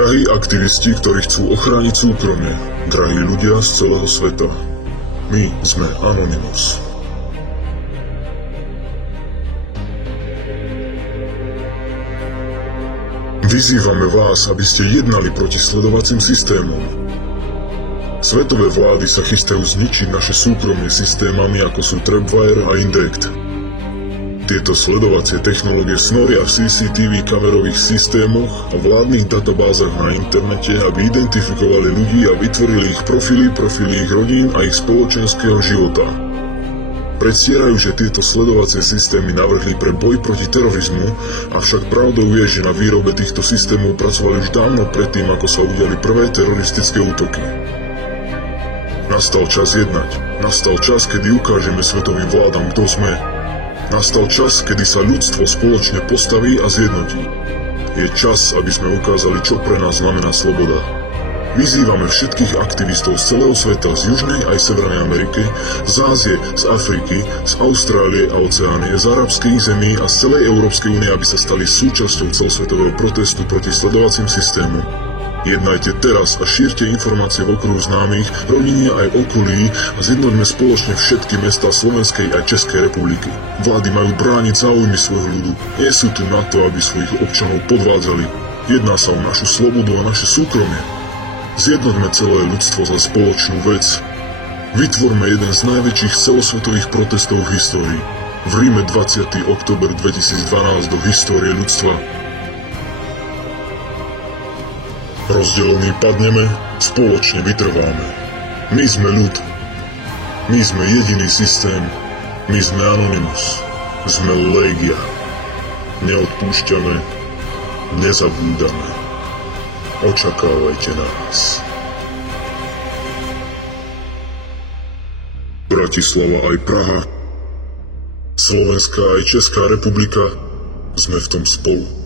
Drahí aktivisti, ktorí chcú ochrániť súkromie, drahí ľudia z celého sveta, my sme Anonymous. Vyzývame vás, aby ste jednali proti sledovacím systémom. Svetové vlády sa chystajú zničiť naše súkromie systémami, ako sú Trapwire a Indect. Tieto sledovacie technológie snoria v CCTV kamerových systémoch a vládnych databázach na internete, aby identifikovali ľudí a vytvorili ich profily ich rodín a ich spoločenského života. Predstierajú, že tieto sledovacie systémy navrhli pre boj proti terorizmu, avšak pravdou je, že na výrobe týchto systémov pracovali už dávno predtým, ako sa udiali prvé teroristické útoky. Nastal čas jednať. Nastal čas, kedy ukážeme svetovým vládam, kto sme. Nastal čas, kedy sa ľudstvo spoločne postaví a zjednotí. Je čas, aby sme ukázali, čo pre nás znamená sloboda. Vyzývame všetkých aktivistov z celého sveta, z Južnej aj Severnej Ameriky, z Ázie, z Afriky, z Austrálie a Oceánie, z arabských zemí a z celej Európskej únie, aby sa stali súčasťou celosvetového protestu proti sledovacím systémom. Jednajte teraz a šírte informácie v okruhu známych, rodine aj okolí a zjednoťme spoločne všetky mestá Slovenskej a Českej republiky. Vlády majú brániť záujmy svojho ľudu. Nie sú tu na to, aby svojich občanov podvádzali. Jedná sa o našu slobodu a naše súkromie. Zjednoťme celé ľudstvo za spoločnú vec. Vytvorme jeden z najväčších celosvetových protestov v histórii. V Ríme 20. október 2012 do histórie ľudstva. Rozdelení padneme, spoločne vytrváme. My sme ľud. My sme jediný systém. My sme Anonymous. Sme Légia. Neodpúšťame, nezabúdame. Očakávajte nás. Bratislava aj Praha, Slovenská aj Česká republika, sme v tom spolu.